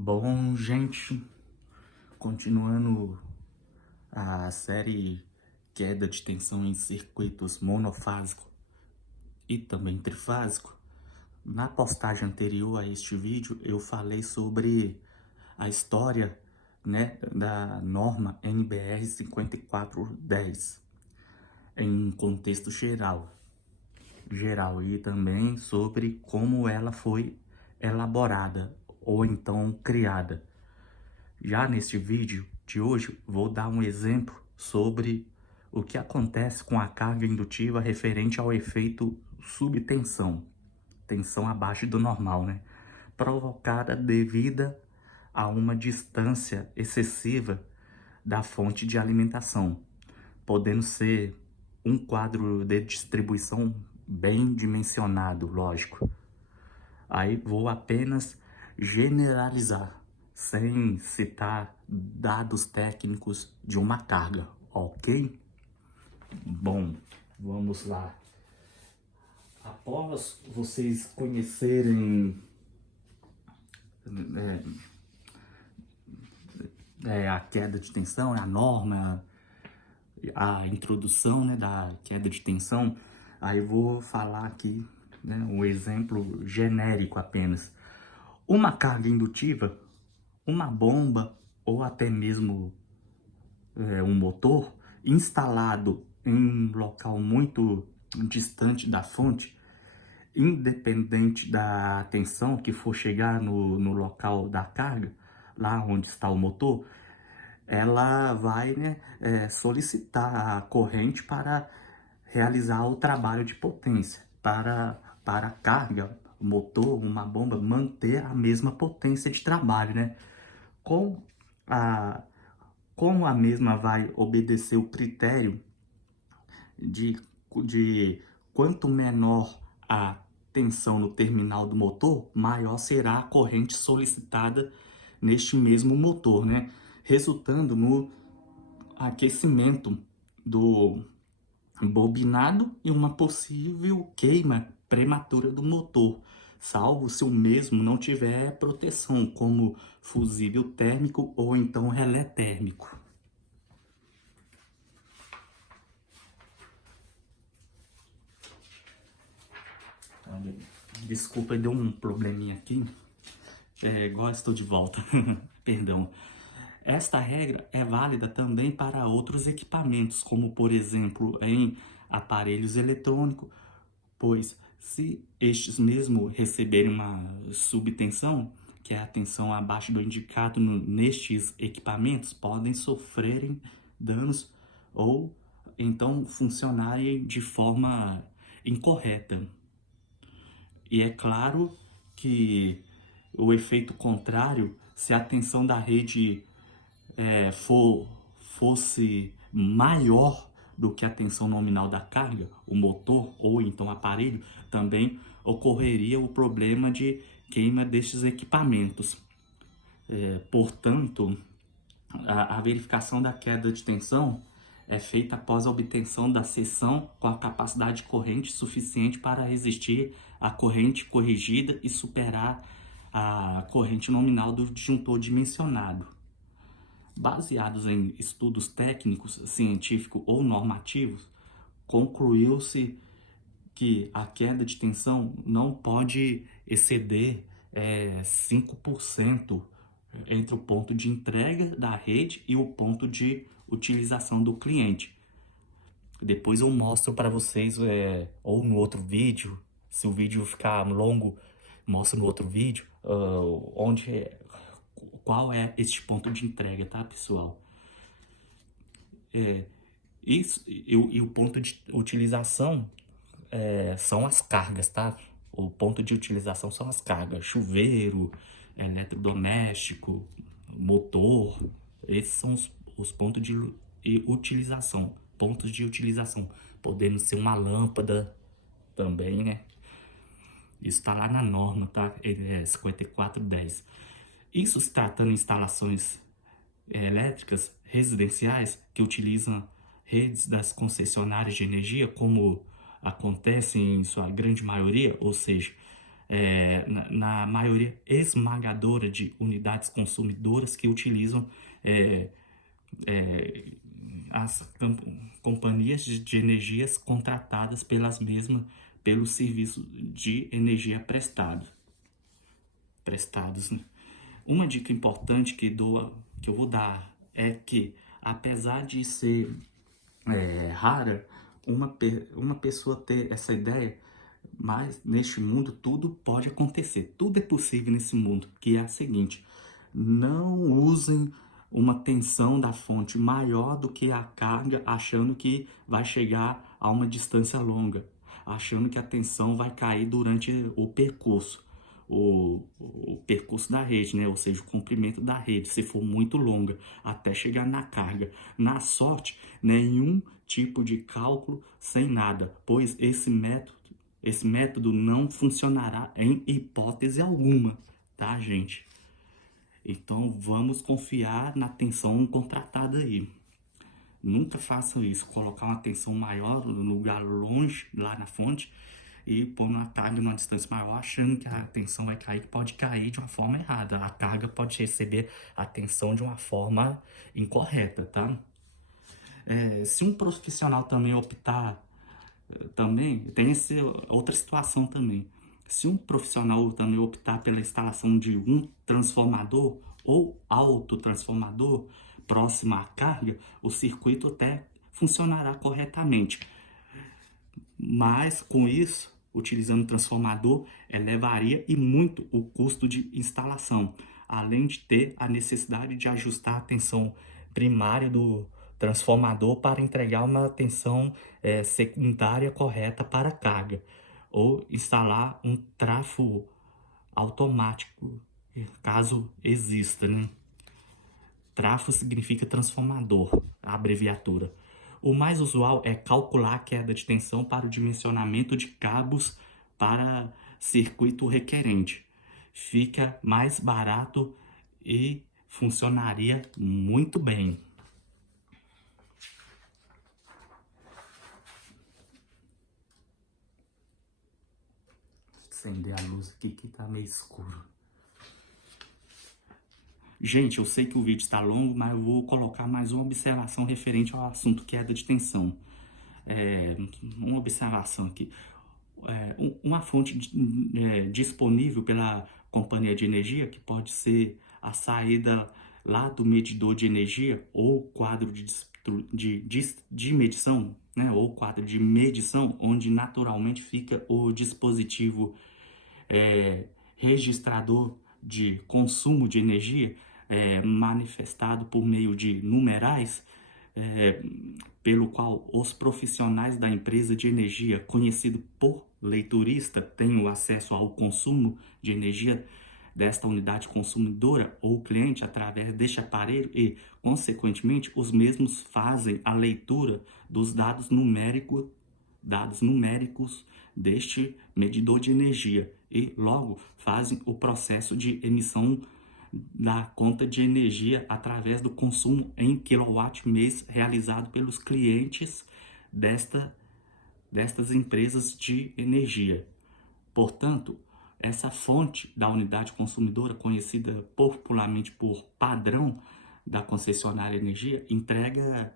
Bom, gente, continuando a série queda de tensão em circuitos monofásico e também trifásico, na postagem anterior a este vídeo eu falei sobre a história, né, da norma NBR 5410 em contexto geral e também sobre como ela foi elaborada ou então criada. Já neste vídeo de hoje, vou dar um exemplo sobre o que acontece com a carga indutiva referente ao efeito subtensão, tensão abaixo do normal, né? Provocada devido a uma distância excessiva da fonte de alimentação, podendo ser um quadro de distribuição bem dimensionado, lógico. Aí vou apenas generalizar, sem citar dados técnicos de uma carga, ok? Bom, vamos lá. Após vocês conhecerem a queda de tensão, a norma, a introdução, né, da queda de tensão, aí eu vou falar aqui, né, um exemplo genérico apenas. Uma carga indutiva, uma bomba ou até mesmo um motor instalado em um local muito distante da fonte, independente da tensão que for chegar no local da carga, lá onde está o motor, ela vai, né, solicitar a corrente para realizar o trabalho de potência, para a carga, o motor, uma bomba, manter a mesma potência de trabalho, né? Com a, como a mesma vai obedecer o critério de, de quanto menor a tensão no terminal do motor, maior será a corrente solicitada neste mesmo motor, né? Resultando no aquecimento do bobinado e uma possível queima prematura do motor, salvo se o mesmo não tiver proteção, como fusível térmico ou então relé térmico. Desculpa, deu um probleminha aqui. Igual estou de volta. Perdão. Esta regra é válida também para outros equipamentos, como por exemplo em aparelhos eletrônicos, pois se estes mesmo receberem uma subtensão, que é a tensão abaixo do indicado nestes equipamentos, podem sofrerem danos ou então funcionarem de forma incorreta. E é claro que o efeito contrário, se a tensão da rede fosse maior do que a tensão nominal da carga, o motor ou então o aparelho, também ocorreria o problema de queima destes equipamentos. Portanto, a verificação da queda de tensão é feita após a obtenção da seção com a capacidade corrente suficiente para resistir à corrente corrigida e superar a corrente nominal do disjuntor dimensionado. Baseados em estudos técnicos, científicos ou normativos, concluiu-se que a queda de tensão não pode exceder 5% entre o ponto de entrega da rede e o ponto de utilização do cliente. Depois eu mostro para vocês, ou no outro vídeo, se o vídeo ficar longo, mostro no outro vídeo, qual é este ponto de entrega, tá, pessoal? Isso, e o ponto de utilização são as cargas, tá? O ponto de utilização são as cargas, chuveiro, eletrodoméstico, motor, esses são os pontos de utilização, podendo ser uma lâmpada também, né? Isso tá lá na norma, tá? 5410. Isso se tratando de instalações elétricas residenciais que utilizam redes das concessionárias de energia, como acontece em sua grande maioria, ou seja, na maioria esmagadora de unidades consumidoras que utilizam é, as companhias de energias contratadas pelas mesmas pelo serviço de energia prestados, né? Uma dica importante que eu vou dar é que, apesar de ser rara uma pessoa ter essa ideia, mas neste mundo tudo pode acontecer, tudo é possível nesse mundo, que é a seguinte: não usem uma tensão da fonte maior do que a carga, achando que vai chegar a uma distância longa, achando que a tensão vai cair durante o percurso. O percurso da rede, né? Ou seja, o comprimento da rede, se for muito longa, até chegar na carga. Na sorte, nenhum tipo de cálculo sem nada, pois esse método não funcionará em hipótese alguma, tá, gente? Então vamos confiar na tensão contratada aí. Nunca façam isso, colocar uma tensão maior no lugar longe, lá na fonte, e pôr uma carga numa distância maior, achando que a tensão vai cair, que pode cair de uma forma errada. A carga pode receber a tensão de uma forma incorreta, tá? Se um profissional também optar, também tem outra situação também. Se um profissional também optar pela instalação de um transformador ou autotransformador próximo à carga, o circuito até funcionará corretamente. Mas com isso, utilizando o transformador, elevaria e muito o custo de instalação, além de ter a necessidade de ajustar a tensão primária do transformador para entregar uma tensão secundária correta para a carga, ou instalar um trafo automático, caso exista, né? Trafo significa transformador, a abreviatura. O mais usual é calcular a queda de tensão para o dimensionamento de cabos para circuito requerente. Fica mais barato e funcionaria muito bem. Vou acender a luz aqui que tá meio escuro. Gente, eu sei que o vídeo está longo, mas eu vou colocar mais uma observação referente ao assunto queda de tensão. Uma observação aqui. Uma fonte disponível pela companhia de energia, que pode ser a saída lá do medidor de energia ou quadro de medição, né? Ou quadro de medição, onde naturalmente fica o dispositivo registrador de consumo de energia, manifestado por meio de numerais, pelo qual os profissionais da empresa de energia, conhecido por leiturista, têm o acesso ao consumo de energia desta unidade consumidora ou cliente através deste aparelho e, consequentemente, os mesmos fazem a leitura dos dados numéricos deste medidor de energia e logo fazem o processo de emissão da conta de energia através do consumo em quilowatt-mês realizado pelos clientes destas empresas de energia. Portanto, essa fonte da unidade consumidora, conhecida popularmente por padrão da concessionária energia, entrega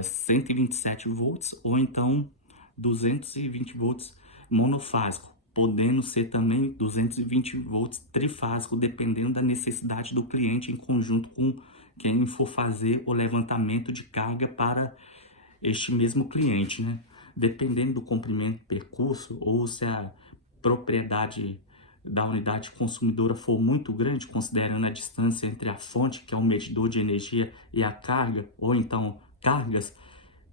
127 volts ou então 220 volts monofásico, podendo ser também 220 volts trifásico, dependendo da necessidade do cliente em conjunto com quem for fazer o levantamento de carga para este mesmo cliente, né? Dependendo do comprimento do percurso ou se a propriedade da unidade consumidora for muito grande, considerando a distância entre a fonte, que é o medidor de energia, e a carga, ou então cargas,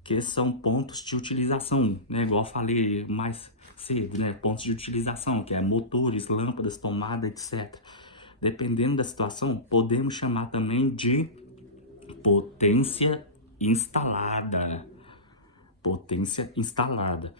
que são pontos de utilização, né? Igual eu falei mais cedo, né? Pontos de utilização, que é motores, lâmpadas, tomada, etc. Dependendo da situação, podemos chamar também de potência instalada. Potência instalada.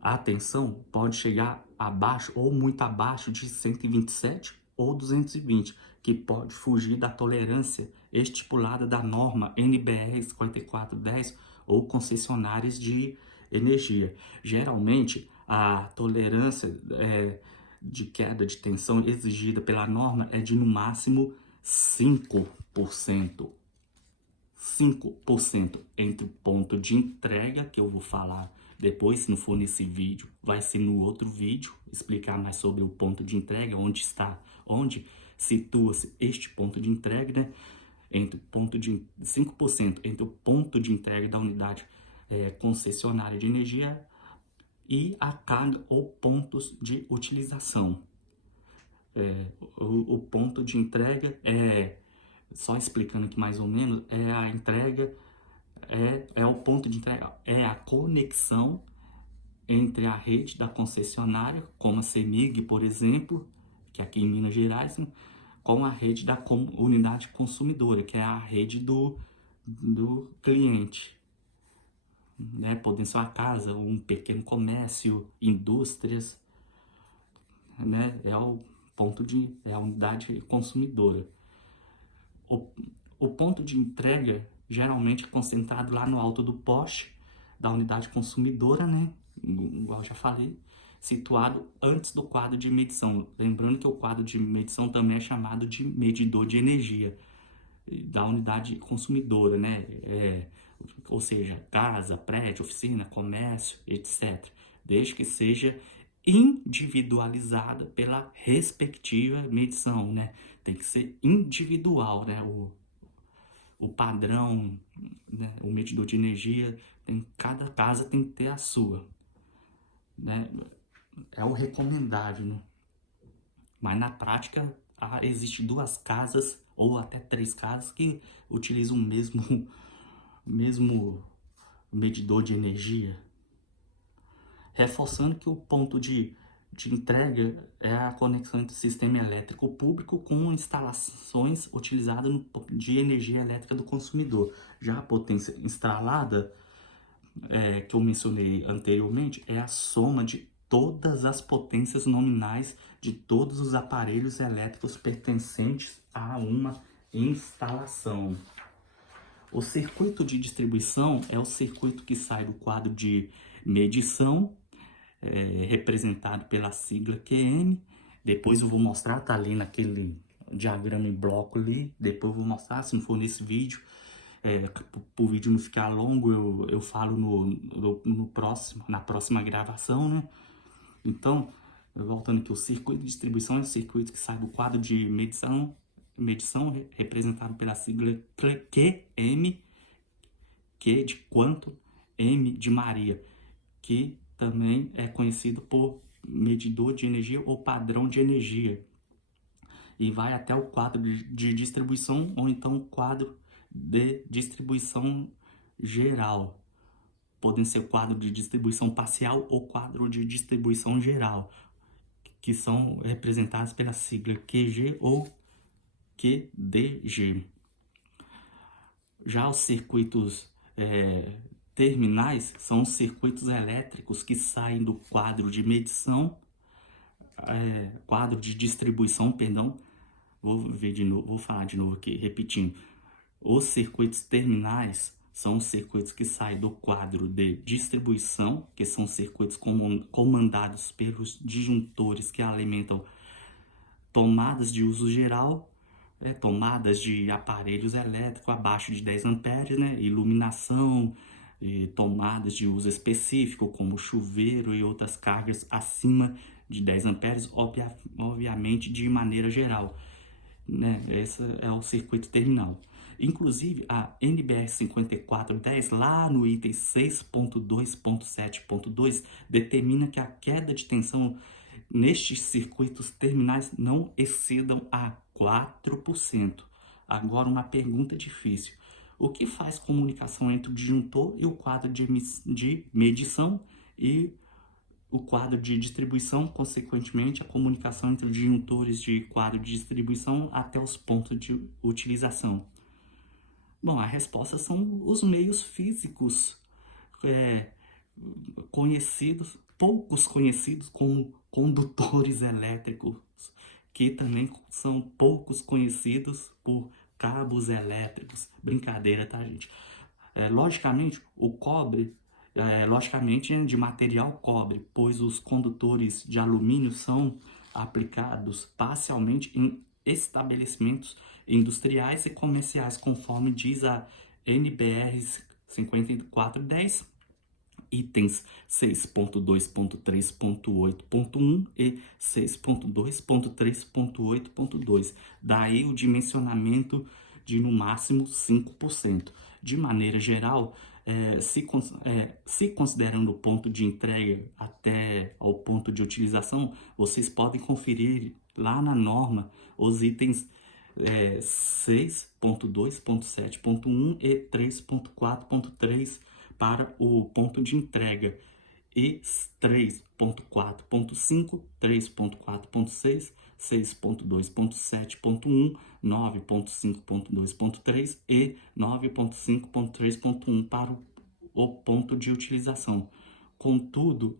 A tensão pode chegar abaixo ou muito abaixo de 127 ou 220, que pode fugir da tolerância estipulada da norma NBR 5410 ou concessionárias de energia. Geralmente, a tolerância de queda de tensão exigida pela norma é de no máximo 5%. 5% entre o ponto de entrega, que eu vou falar depois, se não for nesse vídeo, vai ser no outro vídeo, explicar mais sobre o ponto de entrega, onde situa-se este ponto de entrega, né? Entre o ponto de 5% entre o ponto de entrega da unidade concessionária de energia e a carga ou pontos de utilização. O ponto de entrega só explicando aqui mais ou menos, a entrega, o ponto de entrega, é a conexão entre a rede da concessionária, como a CEMIG, por exemplo, que é aqui em Minas Gerais, né, com a rede da unidade consumidora, que é a rede do cliente, né, podendo ser uma casa, um pequeno comércio, indústrias, né, é a unidade consumidora. O ponto de entrega geralmente é concentrado lá no alto do poste da unidade consumidora, né? Igual eu já falei, situado antes do quadro de medição. Lembrando que o quadro de medição também é chamado de medidor de energia da unidade consumidora, né? Ou seja, casa, prédio, oficina, comércio, etc. Desde que seja individualizada pela respectiva medição, né? Tem que ser individual, né? O padrão, né? O medidor de energia, cada casa tem que ter a sua, né? É o recomendável, né? Mas na prática, existe 2 casas ou até 3 casas que utilizam o mesmo medidor de energia. Reforçando que o ponto de entrega é a conexão entre o sistema elétrico público com instalações utilizadas de energia elétrica do consumidor. Já a potência instalada, que eu mencionei anteriormente, é a soma de todas as potências nominais de todos os aparelhos elétricos pertencentes a uma instalação. O circuito de distribuição é o circuito que sai do quadro de medição, representado pela sigla QM. Depois eu vou mostrar, tá ali naquele diagrama em bloco ali. Depois eu vou mostrar, se não for nesse vídeo, para o vídeo não ficar longo, eu falo na próxima gravação, né? Então, voltando aqui, o circuito de distribuição é o circuito que sai do quadro de medição representado pela sigla QM, Q de quanto, M de Maria, que também é conhecido por medidor de energia ou padrão de energia. E vai até o quadro de distribuição ou então o quadro de distribuição geral. Podem ser quadro de distribuição parcial ou quadro de distribuição geral, que são representados pela sigla QG ou QDG. Já os circuitos terminais são os circuitos elétricos que saem do quadro de medição, quadro de distribuição, perdão. Vou falar de novo aqui, repetindo. Os circuitos terminais são os circuitos que saem do quadro de distribuição, que são circuitos comandados pelos disjuntores que alimentam tomadas de uso geral, tomadas de aparelhos elétricos abaixo de 10 amperes, né? Iluminação, tomadas de uso específico, como chuveiro e outras cargas acima de 10 amperes, obviamente de maneira geral, né? Esse é o circuito terminal. Inclusive, a NBR 5410, lá no item 6.2.7.2, determina que a queda de tensão nestes circuitos terminais não excedam a 4%. Agora, uma pergunta difícil. O que faz comunicação entre o disjuntor e o quadro de medição e o quadro de distribuição, consequentemente, a comunicação entre os disjuntores de quadro de distribuição até os pontos de utilização? Bom, a resposta são os meios físicos poucos conhecidos como condutores elétricos, que também são poucos conhecidos por cabos elétricos. Brincadeira, tá, gente? Logicamente, o cobre, logicamente é de material cobre, pois os condutores de alumínio são aplicados parcialmente em estabelecimentos industriais e comerciais, conforme diz a NBR 5410, itens 6.2.3.8.1 e 6.2.3.8.2. Daí o dimensionamento de no máximo 5%. De maneira geral, se considerando o ponto de entrega até ao ponto de utilização, vocês podem conferir lá na norma os itens 6.2.7.1 e 3.4.3 para o ponto de entrega, e 3.4.5, 3.4.6, 6.2.7.1, 9.5.2.3 e 9.5.3.1 para o ponto de utilização. Contudo,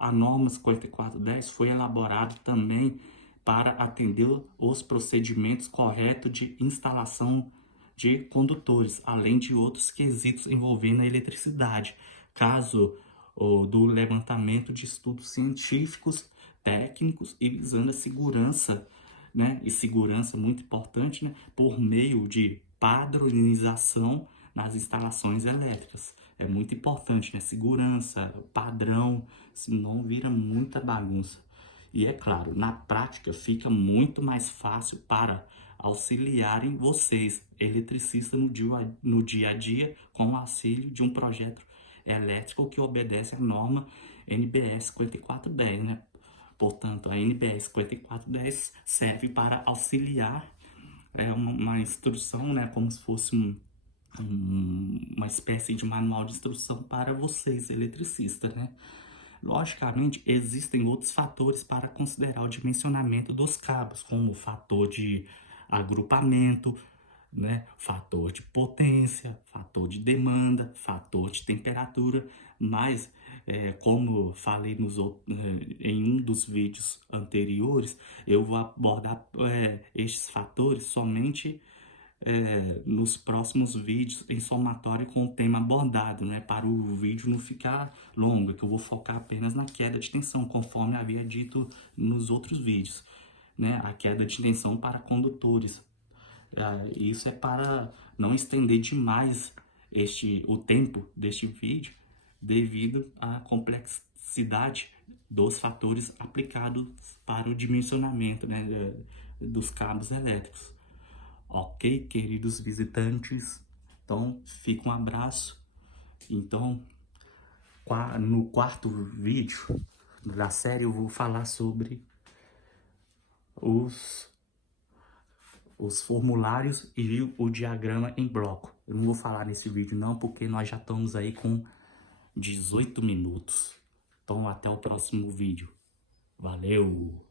a norma 5410 foi elaborada também para atender os procedimentos corretos de instalação de condutores, além de outros quesitos envolvendo a eletricidade, caso do levantamento de estudos científicos, técnicos e visando a segurança, né? E segurança muito importante, né? Por meio de padronização nas instalações elétricas. É muito importante, né? Segurança, padrão, senão vira muita bagunça. E é claro, na prática fica muito mais fácil para auxiliarem vocês, eletricistas, no dia a dia, com o auxílio de um projeto elétrico que obedece à norma NBS 5410, né? Portanto, a NBS 5410 serve para auxiliar uma instrução, né? Como se fosse uma espécie de manual de instrução para vocês, eletricistas, né? Logicamente, existem outros fatores para considerar o dimensionamento dos cabos, como o fator de agrupamento, né? Fator de potência, fator de demanda, fator de temperatura, mas como falei em um dos vídeos anteriores, eu vou abordar estes fatores somente nos próximos vídeos em somatório com o tema abordado, né, para o vídeo não ficar longo, que eu vou focar apenas na queda de tensão, conforme havia dito nos outros vídeos, né, a queda de tensão para condutores. Isso é para não estender demais o tempo deste vídeo, devido à complexidade dos fatores aplicados para o dimensionamento, né, dos cabos elétricos. Ok, queridos visitantes? Então, fica um abraço. Então, no quarto vídeo da série, eu vou falar sobre os formulários e o diagrama em bloco. Eu não vou falar nesse vídeo não, porque nós já estamos aí com 18 minutos. Então, até o próximo vídeo. Valeu!